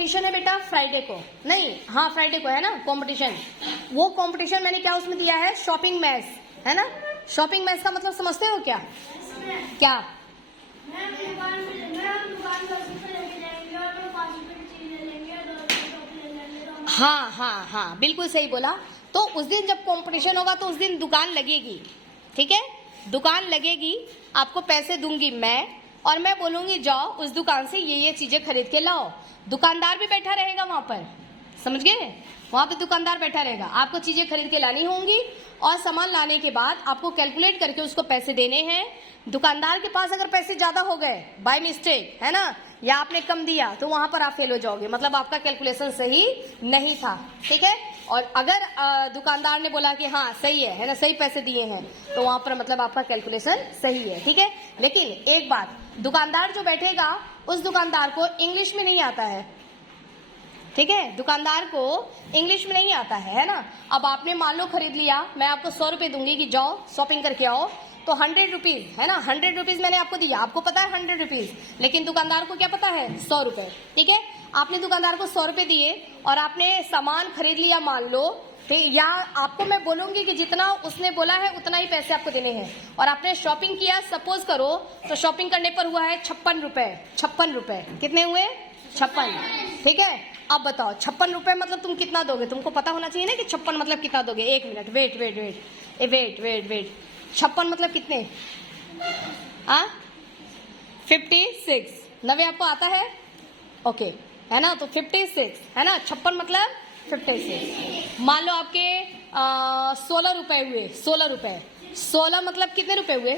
Competition है बेटा Friday को, नहीं हाँ फ्राइडे को है ना कंपटीशन। वो कंपटीशन मैंने क्या उसमें दिया है, शॉपिंग मैस, है ना। शॉपिंग मैस का मतलब समझते हो क्या? क्या? हाँ हाँ हाँ बिल्कुल सही बोला। तो उस दिन जब कंपटीशन होगा तो उस दिन दुकान लगेगी, ठीक है, दुकान लगेगी, आपको पैसे दूंगी मैं, और मैं बोलूंगी जाओ उस दुकान से ये चीजें खरीद के लाओ। दुकानदार भी बैठा रहेगा वहां पर, समझ गए, वहां पे दुकानदार बैठा रहेगा, आपको चीजें खरीद के लानी होंगी और सामान लाने के बाद आपको कैलकुलेट करके उसको पैसे देने हैं। दुकानदार के पास अगर पैसे ज्यादा हो गए बाय मिस्टेक, है ना, या आपने कम दिया, तो वहां पर आप फेल हो जाओगे, मतलब आपका कैलकुलेशन सही नहीं था, ठीक है। और अगर दुकानदार ने बोला कि हाँ सही है ना, सही पैसे दिए हैं, तो वहां पर मतलब आपका कैलकुलेशन सही है, ठीक है। लेकिन एक बात, दुकानदार जो बैठेगा उस दुकानदार को इंग्लिश में नहीं आता है, ठीक है, दुकानदार को इंग्लिश में नहीं आता है ना। अब आपने मान लो खरीद लिया, मैं आपको 100 रुपए दूंगी कि जाओ शॉपिंग करके आओ, तो 100 रुपीज है ना, 100 रुपीज मैंने आपको दिया, आपको पता है 100 रुपीज, लेकिन दुकानदार को क्या पता है 100 रुपए, ठीक है। आपने दुकानदार को 100 रुपए दिए और आपने सामान खरीद लिया मान लो, या आपको मैं बोलूंगी कि जितना उसने बोला है उतना ही पैसे आपको देने हैं, और आपने शॉपिंग किया सपोज करो, तो शॉपिंग करने पर हुआ है 56 रुपए, 56 रुपए, कितने हुए 56, ठीक है। अब बताओ 56 रुपए मतलब तुम कितना दोगे, तुमको पता होना चाहिए ना कि 56 मतलब कितना दोगे। एक minute, wait wait wait wait wait wait 56 मतलब कितने, 56, 90 आपको आता है, ओके, है ना, तो 56 है ना, 56 मतलब 56। मान लो आपके 16 रुपए हुए, 16 रुपए, 16 मतलब कितने रुपए हुए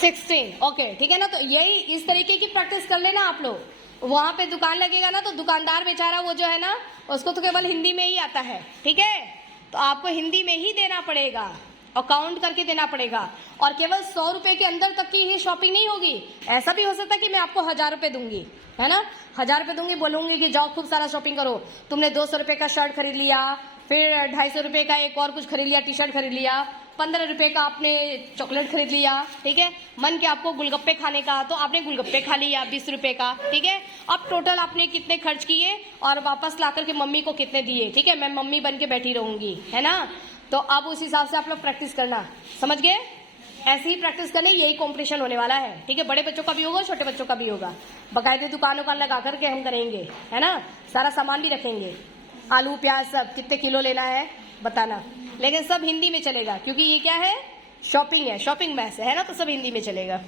16, ओके, ठीक है ना। तो यही इस तरीके की प्रैक्टिस कर लेना आप लोग। वहां पे दुकान लगेगा ना, तो दुकानदार बेचारा वो जो है ना, उसको तो केवल हिंदी में ही आता है, ठीक है, तो आपको हिंदी में ही देना पड़ेगा और काउंट करके देना पड़ेगा, और केवल 100 रुपए के अंदर तक की ही शॉपिंग नहीं होगी। ऐसा भी हो सकता है कि मैं आपको 1000 रुपए दूंगी, है ना, 1000 रुपए दूंगी, बोलूंगी कि जाओ खूब सारा शॉपिंग करो। तुमने 200 रुपए का शर्ट खरीद लिया, फिर 250 रुपए का एक और कुछ खरीद लिया, टी शर्ट खरीद लिया, 15 रुपए का आपने चॉकलेट खरीद लिया, ठीक है, मन के आपको गुलगप्पे खाने का, तो आपने गुलगप्पे खा लिया 20 रुपए का, ठीक है। अब टोटल आपने कितने खर्च किए और वापस ला करके मम्मी को कितने दिए, ठीक है, मैं मम्मी बन के बैठी रहूंगी, है ना। तो अब उस हिसाब से आप लोग प्रैक्टिस करना, समझ गए, ऐसे ही प्रैक्टिस करने, यही कॉम्पिटिशन होने वाला है, ठीक है। बड़े बच्चों का भी होगा, छोटे बच्चों का भी होगा, बाकायदे दुकान लगा करके हम करेंगे, है ना, सारा सामान भी रखेंगे, आलू प्याज सब कितने किलो लेना है बताना, लेकिन सब हिंदी में चलेगा, क्योंकि ये क्या है, शॉपिंग है, शॉपिंग मैस है ना, तो सब हिंदी में चलेगा।